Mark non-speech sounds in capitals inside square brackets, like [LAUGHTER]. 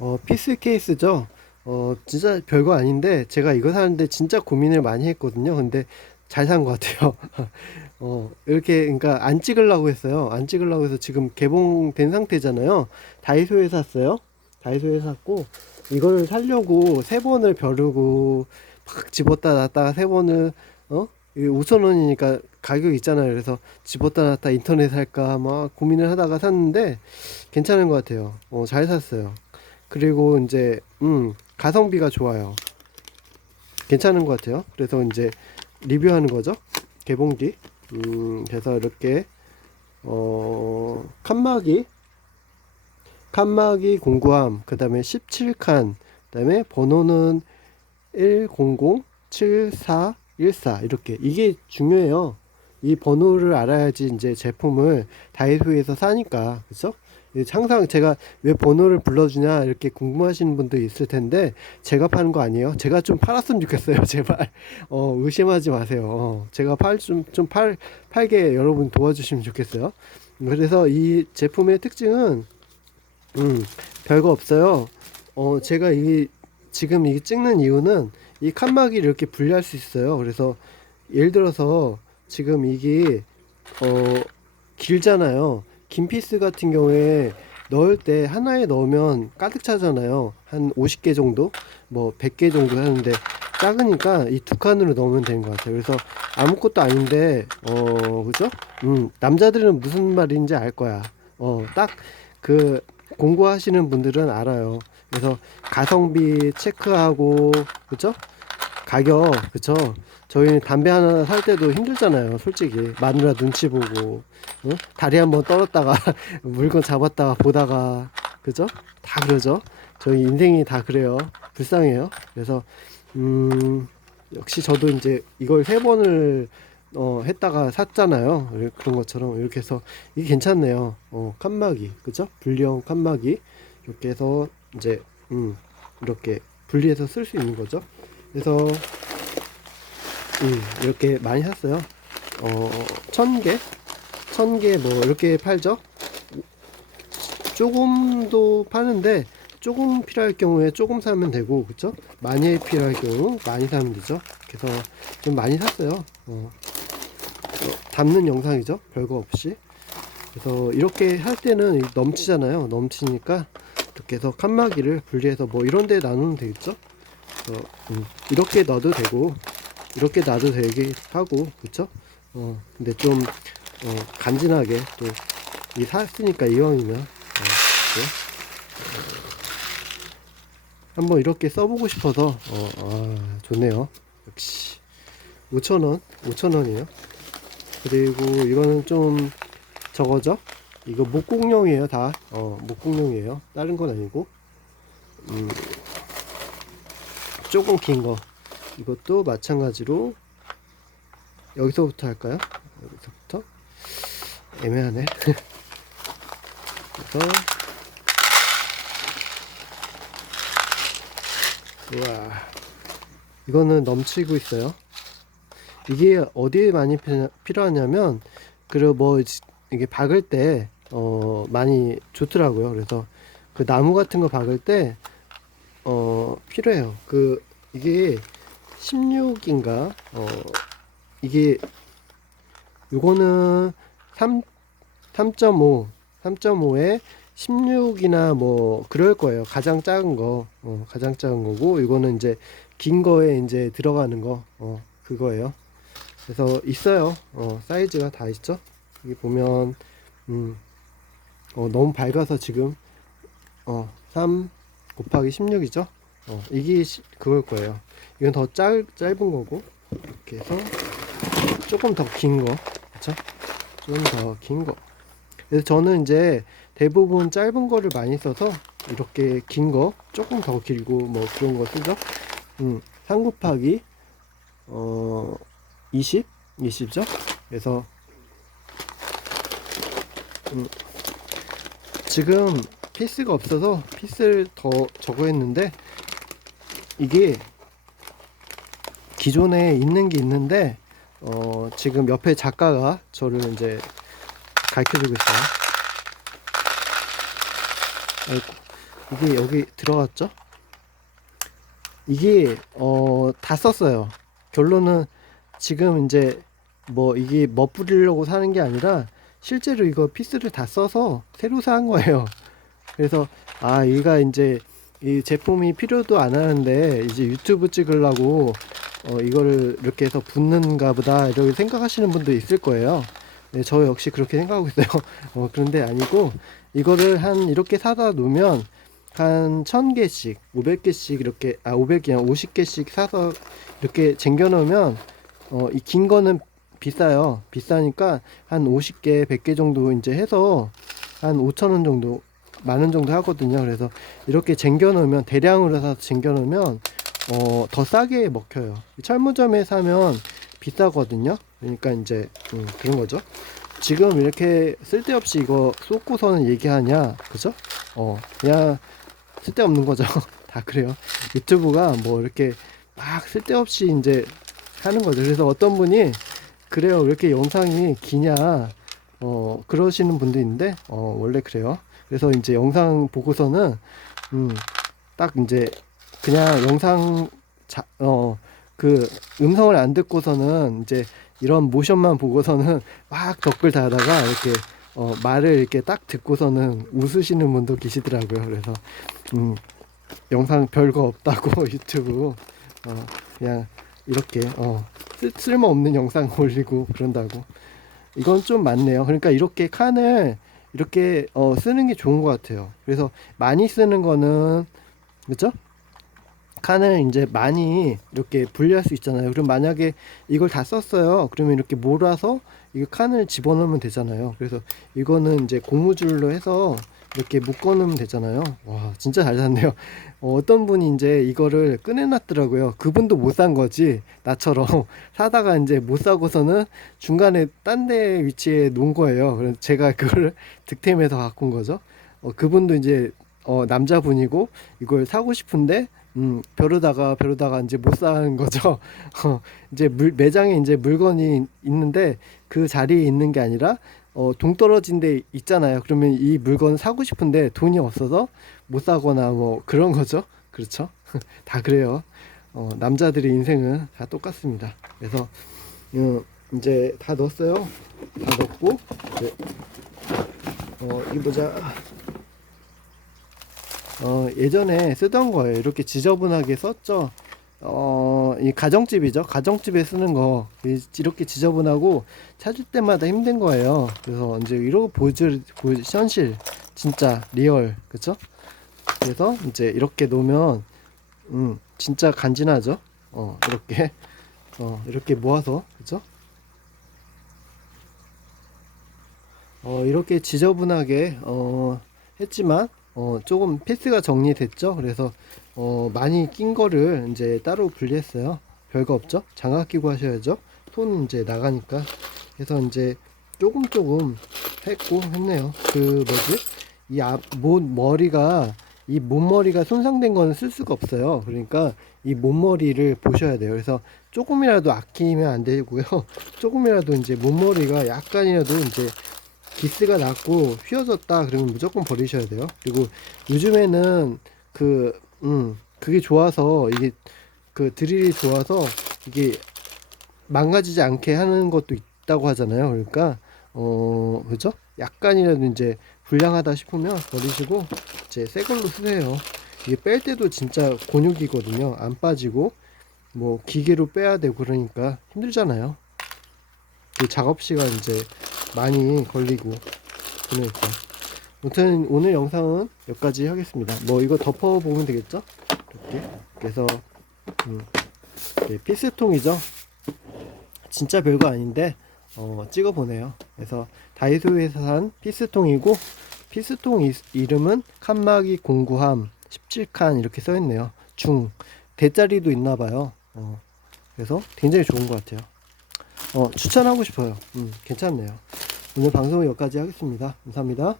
어, 피스 케이스죠. 어, 진짜 별거 아닌데 제가 이거 사는데 진짜 고민을 많이 했거든요. 근데 잘 산 것 같아요. [LAUGHS] 어, 이렇게 그러니까 안 찍으려고 했어요. 안 찍으려고 해서 지금 개봉된 상태잖아요. 다이소에 샀어요. 다이소에 샀고 이걸 살려고 세 번을 벼르고 막 집었다 놨다가 세 번을 어? 이게 5천 원이니까 가격 있잖아요. 그래서 집었다 놨다 인터넷 살까 막 고민을 하다가 샀는데 괜찮은 것 같아요. 어, 잘 샀어요. 그리고 이제 음 가성비가 좋아요. 괜찮은 것 같아요. 그래서 이제 리뷰하는 거죠. 개봉 뒤. 음 그래서 이렇게 어 칸막이 칸막이 공구함 그 다음에 17칸 그 다음에 번호는 1007414 이렇게 이게 중요해요. 이 번호를 알아야지 이제 제품을 다이소에서 사니까 그죠? 항상 제가 왜 번호를 불러주냐 이렇게 궁금하시는 분도 있을 텐데 제가 파는 거 아니에요. 제가 좀 팔았으면 좋겠어요. [LAUGHS] 제발 어, 의심하지 마세요. 어, 제가 팔 좀 좀 팔 팔게 여러분 도와주시면 좋겠어요. 그래서 이 제품의 특징은 음 별거 없어요. 어 제가 이 지금 이 찍는 이유는 이 칸막이를 이렇게 분리할 수 있어요. 그래서 예를 들어서 지금 이게 어 길잖아요. 긴 피스 같은 경우에 넣을 때 하나에 넣으면 가득 차잖아요. 한 50개 정도, 뭐 100개 정도 하는데 작으니까 이 두 칸으로 넣으면 되는 것 같아요. 그래서 아무것도 아닌데, 어, 그죠? 음, 남자들은 무슨 말인지 알 거야. 어, 딱 그 공부하시는 분들은 알아요. 그래서 가성비 체크하고, 그죠? 가격, 그쵸? 저희는 담배 하나 살 때도 힘들잖아요. 솔직히. 마누라 눈치 보고, 어? 다리 한번 떨었다가 [LAUGHS] 물건 잡았다가 보다가, 그죠? 다 그러죠? 저희 인생이 다 그래요. 불쌍해요. 그래서, 음, 역시 저도 이제 이걸 세 번을 어, 했다가 샀잖아요. 그런 것처럼 이렇게 해서 이게 괜찮네요. 어, 칸막이, 그죠? 분리형 칸막이. 이렇게 해서 이제, 음, 이렇게 분리해서 쓸 수 있는 거죠. 그래서 음, 이렇게 많이 샀어요. 어, 천 개? 천 개 뭐 이렇게 팔죠? 조금도 파는데 조금 필요할 경우에 조금 사면 되고 그쵸? 많이 필요할 경우 많이 사면 되죠. 그래서 좀 많이 샀어요. 어, 어, 담는 영상이죠. 별거 없이. 그래서 이렇게 할 때는 넘치잖아요. 넘치니까 이렇게 해서 칸막이를 분리해서 뭐 이런 데 나누면 되겠죠? 그래서 음, 이렇게 넣어도 되고 이렇게 놔도 되게 하고 그쵸? 어 근데 좀 어, 간지나게 또 이 샀으니까 이왕이면 어, 네. 한번 이렇게 써보고 싶어서 어, 아, 좋네요. 역시. 5천원 5천원이에요. 그리고 이거는 좀 저거죠 이거 목공용이에요 다. 어, 목공용이에요. 다른 건 아니고. 음, 조금 긴 거 이것도 마찬가지로 여기서부터 할까요? 여기서부터 애매하네. [LAUGHS] 그래서 우와 이거는 넘치고 있어요. 이게 어디에 많이 피- 필요하냐면 그리고 뭐 이게 박을 때 어, 많이 좋더라고요. 그래서 그 나무 같은 거 박을 때 어, 필요해요. 그 이게 16인가 어 이게 요거는 3 3.5 3.5에 16이나 뭐 그럴 거예요. 가장 작은 거. 어, 가장 작은 거고 이거는 이제 긴 거에 이제 들어가는 거. 어, 그거예요. 그래서 있어요. 어, 사이즈가 다 있죠. 여기 보면 음. 어, 너무 밝아서 지금 어, 3 곱하기 16이죠. 어, 이게 시- 그걸 거예요. 이건 더 짧, 짧은 거고 이렇게 해서 조금 더 긴 거, 그렇죠? 좀더긴 거. 그래서 저는 이제 대부분 짧은 거를 많이 써서 이렇게 긴 거, 조금 더 길고 뭐 그런 거 쓰죠. 음, 3 곱하기 어 20, 20죠. 그래서 음, 지금 피스가 없어서 피스를 더 저거 했는데 이게 기존에 있는 게 있는데 어 지금 옆에 작가가 저를 이제 가르쳐 주고 있어요. 아이고. 이게 여기 들어갔죠? 이게 어 다 썼어요. 결론은 지금 이제 뭐 이게 멋부리려고 사는 게 아니라 실제로 이거 피스를 다 써서 새로 산 거예요. 그래서 아 얘가 이제 이 제품이 필요도 안 하는데 이제 유튜브 찍으려고 어 이거를 이렇게 해서 붙는가 보다 이렇게 생각하시는 분도 있을 거예요. 네, 저 역시 그렇게 생각하고 있어요. [LAUGHS] 어, 그런데 아니고 이거를 한 이렇게 사다 놓으면 한 1000개씩, 500개씩 이렇게 아 500개 아니라 50개씩 사서 이렇게 쟁겨 놓으면 어, 이 긴 거는 비싸요. 비싸니까 한 50개, 100개 정도 이제 해서 한 5,000원 정도, 만 원 정도 하거든요. 그래서 이렇게 쟁겨 놓으면 대량으로 사서 쟁겨 놓으면 어, 더 싸게 먹혀요. 철무점에 사면 비싸거든요. 그러니까 이제 음, 그런 거죠. 지금 이렇게 쓸데없이 이거 쏟고서는 얘기하냐, 그죠? 어, 그냥 쓸데없는 거죠. [LAUGHS] 다 그래요. 유튜브가 뭐 이렇게 막 쓸데없이 이제 하는 거죠. 그래서 어떤 분이 그래요. 왜 이렇게 영상이 기냐, 어, 그러시는 분도 있는데, 어, 원래 그래요. 그래서 이제 영상 보고서는, 음, 딱 이제 그냥 영상 자, 어, 그 음성을 안 듣고서는 이제 이런 모션만 보고서는 [LAUGHS] 막 댓글 달다가 이렇게 어, 말을 이렇게 딱 듣고서는 웃으시는 분도 계시더라고요. 그래서 음, 영상 별거 없다고 [LAUGHS] 유튜브 어, 그냥 이렇게 어, 쓸, 쓸모없는 영상 올리고 그런다고 이건 좀 많네요. 그러니까 이렇게 칸을 이렇게 어, 쓰는 게 좋은 것 같아요. 그래서 많이 쓰는 거는 그죠? 칸을 이제 많이 이렇게 분리할 수 있잖아요. 그럼 만약에 이걸 다 썼어요. 그러면 이렇게 몰아서 이 칸을 집어넣으면 되잖아요. 그래서 이거는 이제 고무줄로 해서 이렇게 묶어 놓으면 되잖아요. 와, 진짜 잘 샀네요. 어, 어떤 분이 이제 이거를 꺼내놨더라고요. 그분도 못 산 거지. 나처럼 [LAUGHS] 사다가 이제 못 사고서는 중간에 딴 데 위치에 놓은 거예요. 그래서 제가 그걸 [LAUGHS] 득템해서 갖고 온 거죠. 어, 그분도 이제 어, 남자분이고 이걸 사고 싶은데 음, 벼르다가 벼르다가 이제 못 사는 거죠. [LAUGHS] 어, 이제 물, 매장에 이제 물건이 있는데 그 자리에 있는 게 아니라 어, 동떨어진 데 있잖아요. 그러면 이 물건 사고 싶은데 돈이 없어서 못 사거나 뭐 그런 거죠. 그렇죠? [LAUGHS] 다 그래요. 어, 남자들의 인생은 다 똑같습니다. 그래서 어, 이제 다 넣었어요. 다 넣고 이제 어, 이 보자. 어, 예전에 쓰던 거예요. 이렇게 지저분하게 썼죠. 어, 이 가정집이죠. 가정집에 쓰는 거. 이- 이렇게 지저분하고 찾을 때마다 힘든 거예요. 그래서 이제 이러고 보여줄, 보여, 현실. 진짜 리얼. 그쵸? 그래서 이제 이렇게 놓으면, 음, 진짜 간지나죠? 어, 이렇게. 어, 이렇게 모아서. 그죠? 어, 이렇게 지저분하게, 어, 했지만, 어, 조금 피스가 정리됐죠. 그래서 어, 많이 낀 거를 이제 따로 분리했어요. 별거 없죠. 장갑 끼고 하셔야죠. 손 이제 나가니까. 그래서 이제 조금 조금 했고 했네요. 그 뭐지? 이 앞, 못 머리가 이 몸머리가 손상된 거는 쓸 수가 없어요. 그러니까 이 몸머리를 보셔야 돼요. 그래서 조금이라도 아끼면 안 되고요. [LAUGHS] 조금이라도 이제 몸머리가 약간이라도 이제 기스가 났고 휘어졌다 그러면 무조건 버리셔야 돼요. 그리고 요즘에는 그, 음, 그게 좋아서 이게 그 드릴이 좋아서 이게 망가지지 않게 하는 것도 있다고 하잖아요. 그러니까 어, 그죠? 약간이라도 이제 불량하다 싶으면 버리시고 이제 새 걸로 쓰세요. 이게 뺄 때도 진짜 곤욕이거든요. 안 빠지고 뭐 기계로 빼야 되고 그러니까 힘들잖아요. 그 작업 시간 이제 많이 걸리고 그러니까 아무튼 오늘 영상은 여기까지 하겠습니다. 뭐 이거 덮어 보면 되겠죠? 이렇게. 그래서 음, 네, 피스통이죠? 진짜 별거 아닌데 어, 찍어 보네요. 그래서 다이소에서 산 피스통이고 피스통 이, 이름은 칸막이 공구함 17칸 이렇게 써 있네요. 중 대짜리도 있나 봐요. 어, 그래서 굉장히 좋은 것 같아요 어, 추천하고 싶어요. 음, 괜찮네요. 오늘 방송은 여기까지 하겠습니다. 감사합니다.